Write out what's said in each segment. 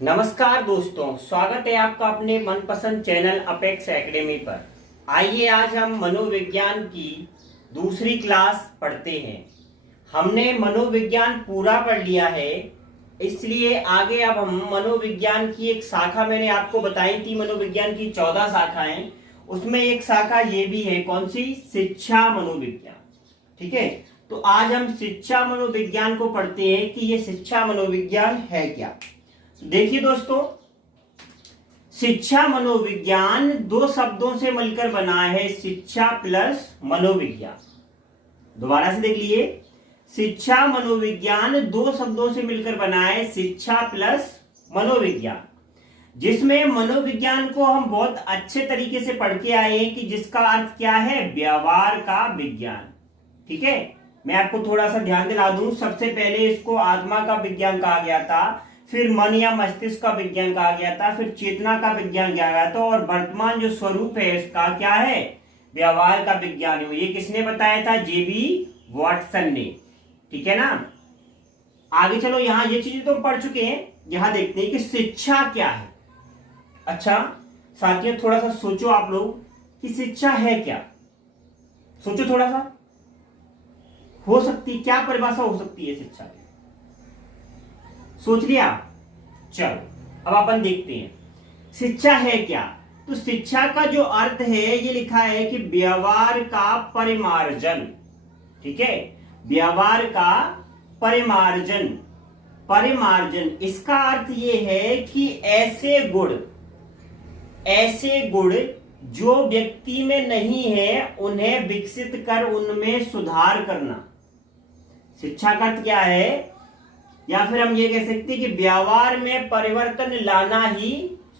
नमस्कार दोस्तों, स्वागत है आपका अपने मनपसंद चैनल अपेक्स एकेडमी पर। आइए आज हम मनोविज्ञान की दूसरी क्लास पढ़ते हैं। हमने मनोविज्ञान पूरा पढ़ लिया है, इसलिए आगे अब हम मनोविज्ञान की एक शाखा मैंने आपको बताई थी। मनोविज्ञान की 14 शाखाएं, उसमें एक शाखा ये भी है। कौन सी? शिक्षा मनोविज्ञान। ठीक है, तो आज हम शिक्षा मनोविज्ञान को पढ़ते हैं कि ये शिक्षा मनोविज्ञान है क्या। देखिए दोस्तों, शिक्षा मनोविज्ञान दो शब्दों से मिलकर बना है, शिक्षा प्लस मनोविज्ञान। दोबारा से देख लिए, शिक्षा मनोविज्ञान दो शब्दों से मिलकर बना है, शिक्षा प्लस मनोविज्ञान, जिसमें मनोविज्ञान को हम बहुत अच्छे तरीके से पढ़ के आए हैं कि जिसका अर्थ क्या है? व्यवहार का विज्ञान। ठीक है, मैं आपको थोड़ा सा ध्यान दिला दूं। सबसे पहले इसको आत्मा का विज्ञान कहा गया था, फिर मन या मस्तिष्क का विज्ञान कहा गया था, फिर चेतना का विज्ञान कहा गया था, और वर्तमान जो स्वरूप है इसका क्या है? व्यवहार का विज्ञान है। ये किसने बताया था? जेबी वॉटसन ने। ठीक है ना। आगे चलो, यहां ये चीजें तो हम पढ़ चुके हैं। यहां देखते हैं कि शिक्षा क्या है। अच्छा साथियों, थोड़ा सा सोचो आप लोग कि शिक्षा है क्या। सोचो थोड़ा सा, हो सकती क्या परिभाषा हो सकती है शिक्षा की? सोच लिया? चलो अब अपन देखते हैं शिक्षा है क्या। तो शिक्षा का जो अर्थ है, ये लिखा है कि व्यवहार का परिमार्जन। ठीक है, व्यवहार का परिमार्जन। परिमार्जन इसका अर्थ ये है कि ऐसे गुण जो व्यक्ति में नहीं है उन्हें विकसित कर उनमें सुधार करना। शिक्षा का अर्थ क्या है? या फिर हम ये कह सकते हैं कि व्यवहार में परिवर्तन लाना ही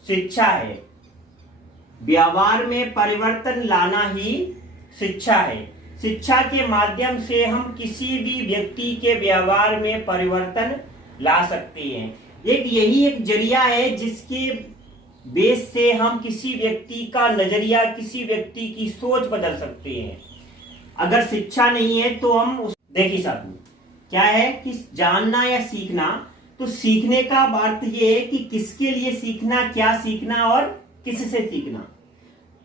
शिक्षा है। व्यवहार में परिवर्तन लाना ही शिक्षा है। शिक्षा के माध्यम से हम किसी भी व्यक्ति के व्यवहार में परिवर्तन ला सकते हैं। यही एक जरिया है जिसके बेस से हम किसी व्यक्ति का नजरिया, किसी व्यक्ति की सोच बदल सकते हैं। अगर शिक्षा नहीं है तो हम देखिए साथियों, क्या है कि जानना या सीखना। तो सीखने का अर्थ ये है कि किसके लिए सीखना, क्या सीखना और किससे सीखना।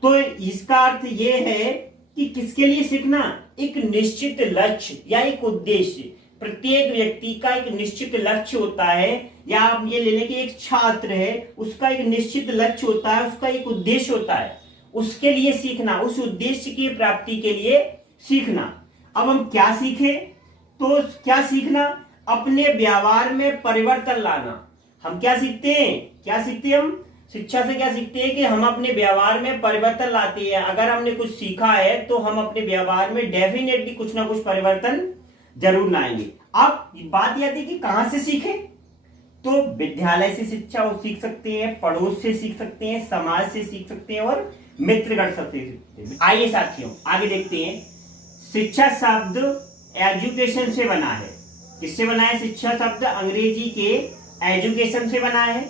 तो इसका अर्थ ये है कि किसके लिए सीखना? एक निश्चित लक्ष्य या एक उद्देश्य। प्रत्येक व्यक्ति का एक निश्चित लक्ष्य होता है, या आप ये ले लें कि एक छात्र है, उसका एक निश्चित लक्ष्य होता है, उसका एक उद्देश्य होता है, उसके लिए सीखना, उस उद्देश्य की प्राप्ति के लिए सीखना। अब हम क्या सीखें? तो क्या सीखना? अपने व्यवहार में परिवर्तन लाना। हम क्या सीखते हैं? हम शिक्षा से क्या सीखते हैं कि हम अपने व्यवहार में परिवर्तन लाते हैं। अगर हमने कुछ सीखा है तो हम अपने व्यवहार में डेफिनेटली कुछ ना कुछ परिवर्तन जरूर लाएंगे। अब बात यह थी कि कहां से सीखें? तो विद्यालय से शिक्षा वो सीख सकते हैं, पड़ोस से सीख सकते हैं, समाज से सीख सकते हैं, और मित्रगण से सीख सकते हैं। आइए साथियों आगे देखते हैं। शिक्षा शब्द एजुकेशन से बना है। किससे बना है? शिक्षा शब्द अंग्रेजी के एजुकेशन से बना है,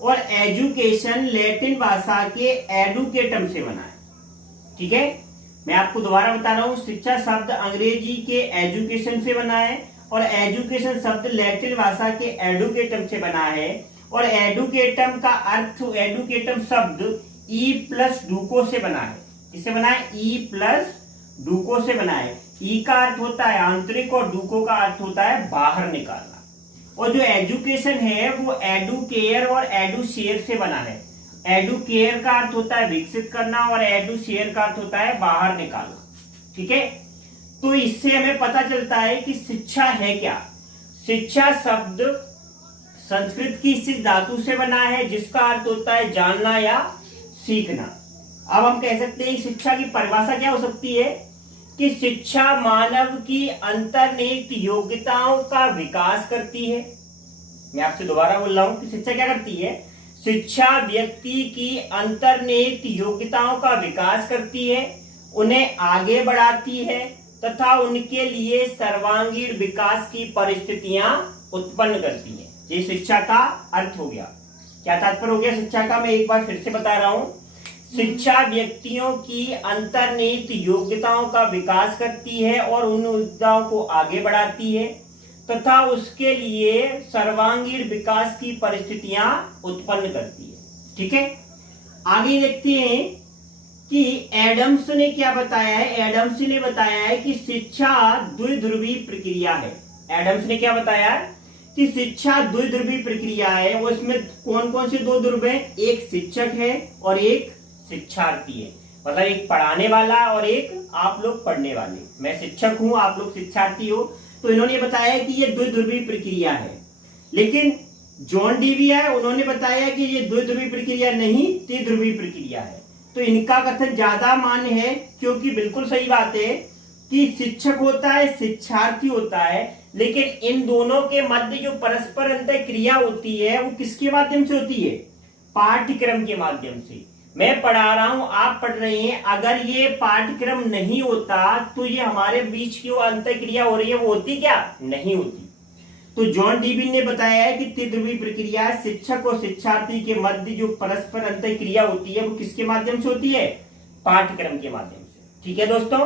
और एजुकेशन लैटिन भाषा के एडुकेटम से बना है। ठीक है, मैं आपको दोबारा बता रहा हूं। शिक्षा शब्द अंग्रेजी के एजुकेशन से बना है, और एजुकेशन शब्द लैटिन भाषा के एडुकेटम से बना है, और एडुकेटम का अर्थ, एडुकेटम शब्द ई प्लस डूको से बना है। किससे बना है? ई प्लस डूको से बना है। ई का अर्थ होता है आंतरिक, और डूको का अर्थ होता है बाहर निकालना। और जो एजुकेशन है वो एडुकेयर और एडुशेयर से बना है। एडुकेयर का अर्थ होता है विकसित करना, और एडुशेयर का अर्थ होता है बाहर निकालना। ठीक है, तो इससे हमें पता चलता है कि शिक्षा है क्या। शिक्षा शब्द संस्कृत की इस धातु से बना है, जिसका अर्थ होता है जानना या सीखना। अब हम कह सकते हैं शिक्षा की परिभाषा क्या हो सकती है कि शिक्षा मानव की अंतर्निहित योग्यताओं का विकास करती है। मैं आपसे दोबारा बोल रहा हूं कि शिक्षा क्या करती है? शिक्षा व्यक्ति की अंतर्निहित योग्यताओं का विकास करती है, उन्हें आगे बढ़ाती है, तथा उनके लिए सर्वांगीण विकास की परिस्थितियां उत्पन्न करती है। ये शिक्षा का अर्थ हो गया। क्या तात्पर्य हो गया शिक्षा का? मैं एक बार फिर से बता रहा हूं। शिक्षा व्यक्तियों की अंतर्निहित योग्यताओं का विकास करती है और उन योग्यताओं को आगे बढ़ाती है, तथा उसके लिए सर्वांगीण विकास की परिस्थितियां उत्पन्न करती है। ठीक है, आगे देखते हैं कि एडम्स ने क्या बताया है। एडम्स ने बताया है कि शिक्षा द्विध्रुवी प्रक्रिया है। एडम्स ने क्या बताया कि शिक्षा द्विध्रुवी प्रक्रिया है। उसमें कौन कौन से दो ध्रुव हैं, एक शिक्षक है और एक शिक्षार्थी है। मतलब एक पढ़ाने वाला और एक आप लोग पढ़ने वाले। मैं शिक्षक हूं, आप लोग शिक्षार्थी हो। तो इन्होंने बताया कि ये द्विध्रुवी प्रक्रिया है। लेकिन जॉन डीवी है, उन्होंने बताया कि ये द्विध्रुवी प्रक्रिया नहीं, त्रिध्रुवी प्रक्रिया है। तो इनका कथन ज्यादा मान्य है, क्योंकि बिल्कुल सही बात है कि शिक्षक होता है, शिक्षार्थी होता है, लेकिन इन दोनों के मध्य जो परस्पर अंतर क्रिया होती है वो किसके माध्यम से होती है, पाठ्यक्रम के माध्यम से। मैं पढ़ा रहा हूं, आप पढ़ रहे हैं, अगर ये पाठ्यक्रम नहीं होता तो ये हमारे बीच की जो अंतर क्रिया हो रही है वो होती क्या, नहीं होती। तो जॉन डीवी ने बताया है कि त्रिध्रुवी प्रक्रिया शिक्षक और शिक्षार्थी के मध्य जो परस्पर अंतर क्रिया होती है वो किसके माध्यम से होती है, पाठ्यक्रम के माध्यम से। ठीक है दोस्तों,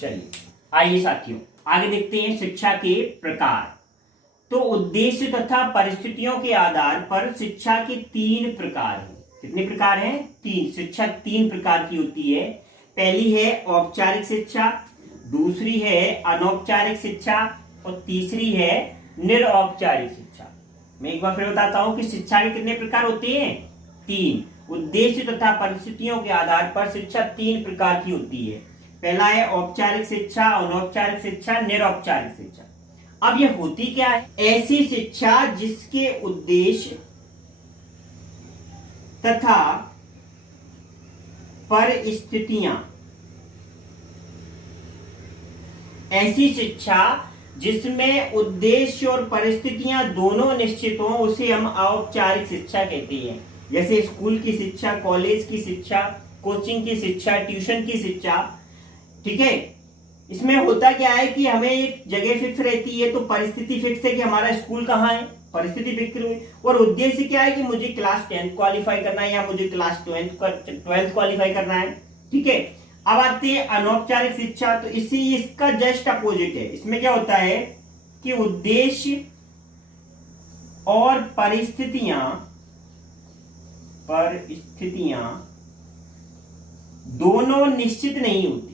चलिए आइए साथियों आगे देखते हैं शिक्षा के प्रकार। तो उद्देश्य तथा परिस्थितियों के आधार पर शिक्षा के 3 प्रकार हैं। कितने प्रकार हैं, 3। शिक्षा 3 प्रकार की होती है। पहली है औपचारिक शिक्षा, दूसरी है अनौपचारिक शिक्षा और तीसरी है निरौपचारिक शिक्षा। मैं एक बार फिर बताता हूं कि शिक्षा के कितने प्रकार होते हैं, 3। उद्देश्य तथा परिस्थितियों के आधार पर शिक्षा 3 प्रकार की होती है। पहला है औपचारिक शिक्षा, अनौपचारिक शिक्षा, निरौपचारिक शिक्षा। अब यह होती क्या है, ऐसी शिक्षा जिसके उद्देश्य तथा परिस्थितियां, ऐसी शिक्षा जिसमें उद्देश्य और परिस्थितियां दोनों निश्चित हो, उसे हम औपचारिक शिक्षा कहते हैं। जैसे स्कूल की शिक्षा, कॉलेज की शिक्षा, कोचिंग की शिक्षा, ट्यूशन की शिक्षा। ठीक है, इसमें होता क्या है कि हमें एक जगह फिक्स रहती है, तो परिस्थिति फिक्स है कि हमारा स्कूल कहाँ है, परिस्थिति फिक्स हुई। और उद्देश्य क्या है कि मुझे क्लास 10th क्वालिफाई करना है या मुझे क्लास 12th क्वालिफाई करना है। ठीक है, अब आती है अनौपचारिक शिक्षा। तो इसका जस्ट अपोजिट है। इसमें क्या होता है कि उद्देश्य और परिस्थितियां दोनों निश्चित नहीं होती।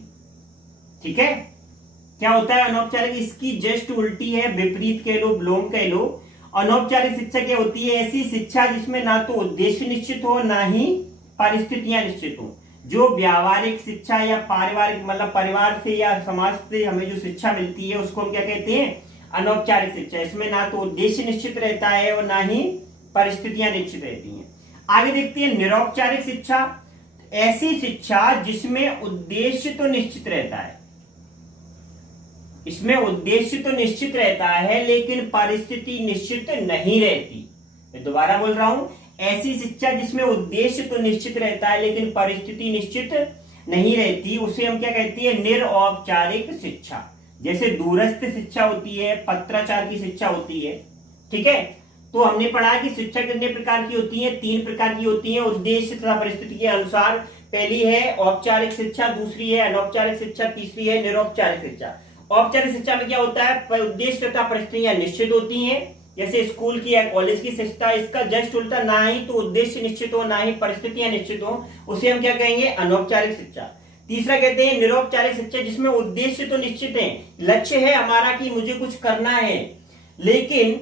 ठीक है, क्या होता है अनौपचारिक, इसकी जस्ट उल्टी है, विपरीत कह लो, ब्लोम कह लो। अनौपचारिक शिक्षा क्या होती है, ऐसी शिक्षा जिसमें ना तो उद्देश्य निश्चित हो ना ही परिस्थितियां निश्चित हो। जो व्यावहारिक शिक्षा या पारिवारिक, मतलब परिवार से या समाज से हमें जो शिक्षा मिलती है उसको हम क्या कहते हैं, अनौपचारिक शिक्षा। इसमें ना तो उद्देश्य निश्चित रहता है और ना ही परिस्थितियां निश्चित रहती हैं। आगे देखते हैं निरौपचारिक शिक्षा। ऐसी शिक्षा जिसमें उद्देश्य तो निश्चित रहता है, इसमें उद्देश्य तो निश्चित रहता है लेकिन परिस्थिति निश्चित नहीं रहती। मैं दोबारा बोल रहा हूं, ऐसी शिक्षा जिसमें उद्देश्य तो निश्चित रहता है लेकिन परिस्थिति निश्चित नहीं रहती, उसे हम क्या कहते हैं, निरौपचारिक शिक्षा। जैसे दूरस्थ शिक्षा होती है, पत्राचार की शिक्षा होती है। ठीक है, तो हमने पढ़ा कि शिक्षा कितने प्रकार की होती है, 3 प्रकार की होती है उद्देश्य तथा परिस्थिति के अनुसार। पहली है औपचारिक शिक्षा, दूसरी है अनौपचारिक शिक्षा, तीसरी है निरौपचारिक शिक्षा। औपचारिक शिक्षा में क्या होता है, उद्देश्य तथा परिस्थितियां निश्चित होती हैं, जैसे स्कूल की या कॉलेज की शिक्षा। इसका जस्ट उल्टा, ना ही तो उद्देश्य निश्चित हो ना ही परिस्थितियां निश्चित हो, उसे हम क्या कहेंगे, अनौपचारिक शिक्षा। तीसरा कहते हैं निरौपचारिक शिक्षा, जिसमें उद्देश्य तो निश्चित है, लक्ष्य है हमारा कि मुझे कुछ करना है, लेकिन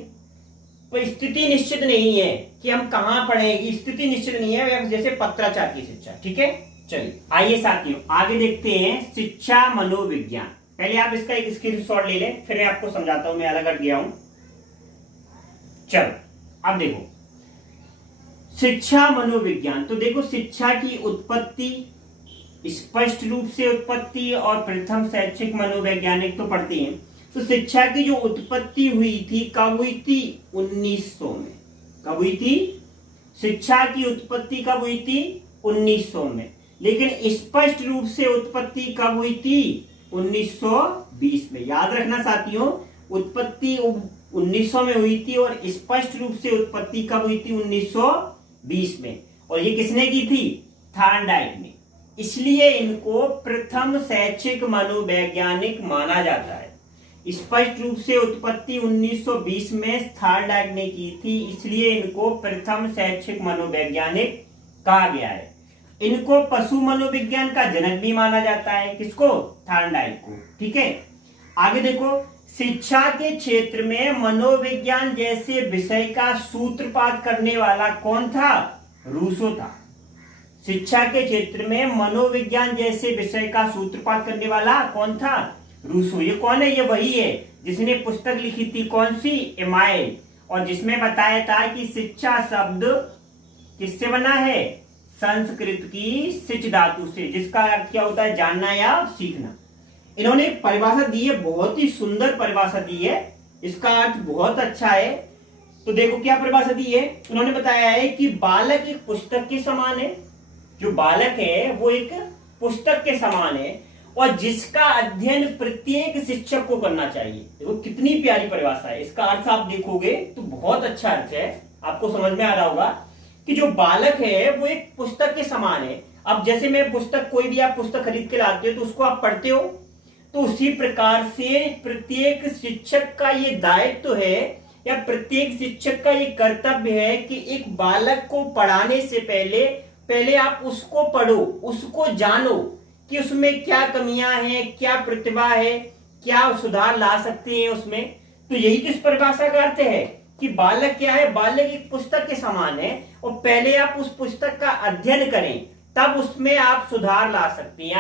स्थिति निश्चित नहीं है कि हम कहां पढ़ेंगे, स्थिति निश्चित नहीं है, जैसे पत्राचार की शिक्षा। ठीक है, चलिए आइए साथियों आगे देखते हैं शिक्षा मनोविज्ञान। पहले आप इसका एक स्क्रीनशॉट ले लें, फिर मैं आपको समझाता हूं, मैं अलग हट गया हूं। चलो अब देखो शिक्षा मनोविज्ञान। तो देखो शिक्षा की उत्पत्ति, स्पष्ट रूप से उत्पत्ति और प्रथम शैक्षिक मनोवैज्ञानिक तो पढ़ते हैं। तो शिक्षा की जो उत्पत्ति हुई थी कब हुई थी, 1900 में। कब हुई थी, शिक्षा की उत्पत्ति कब हुई थी, 1900 में। लेकिन स्पष्ट रूप से उत्पत्ति कब हुई थी, 1920 में। याद रखना साथियों, उत्पत्ति 1900 में हुई थी और स्पष्ट रूप से उत्पत्ति कब हुई थी, 1920 में। और ये किसने की थी, थॉर्नडाइक ने। इसलिए इनको प्रथम शैक्षिक मनोवैज्ञानिक माना जाता है। स्पष्ट रूप से उत्पत्ति 1920 में थॉर्नडाइक ने की थी, इसलिए इनको प्रथम शैक्षिक मनोवैज्ञानिक कहा गया है। इनको पशु मनोविज्ञान का जनक भी माना जाता है, किसको? थॉर्नडाइक को। ठीक है, आगे देखो, शिक्षा के क्षेत्र में मनोविज्ञान जैसे विषय का सूत्रपात करने वाला कौन था? रूसो था। शिक्षा के क्षेत्र में मनोविज्ञान जैसे विषय का सूत्रपात करने वाला कौन था? रूसो। ये कौन है? ये वही है जिसने पुस्तक लिखी थी, कौन सी? एमाइल, और जिसमें बताया था कि शिक्षा शब्द किससे बना है? संस्कृत की शिच धातु से, जिसका अर्थ क्या होता है? जानना या सीखना। इन्होंने एक परिभाषा दी है, बहुत ही सुंदर परिभाषा दी है, इसका अर्थ बहुत अच्छा है। तो देखो क्या परिभाषा दी है। उन्होंने बताया है कि बालक एक पुस्तक के समान है, जो बालक है वो एक पुस्तक के समान है, और जिसका अध्ययन प्रत्येक शिक्षक को करना चाहिए। देखो कितनी प्यारी परिभाषा है, इसका अर्थ आप देखोगे तो बहुत अच्छा अर्थ है, आपको समझ में आ रहा होगा कि जो बालक है वो एक पुस्तक के समान है। अब जैसे मैं पुस्तक, कोई भी आप पुस्तक खरीद के लाते हो तो उसको आप पढ़ते हो, तो उसी प्रकार से प्रत्येक शिक्षक का ये दायित्व है या प्रत्येक शिक्षक का ये कर्तव्य है कि एक बालक को पढ़ाने से पहले आप उसको पढ़ो, उसको जानो कि उसमें क्या कमियां हैं, क्या प्रतिभा है, क्या सुधार ला सकते हैं उसमें। तो यही तो इस परिभाषा का अर्थ है कि बालक क्या है? बालक एक पुस्तक के समान है, और पहले आप उस पुस्तक का अध्ययन करें, तब उसमें आप सुधार ला सकते हैं।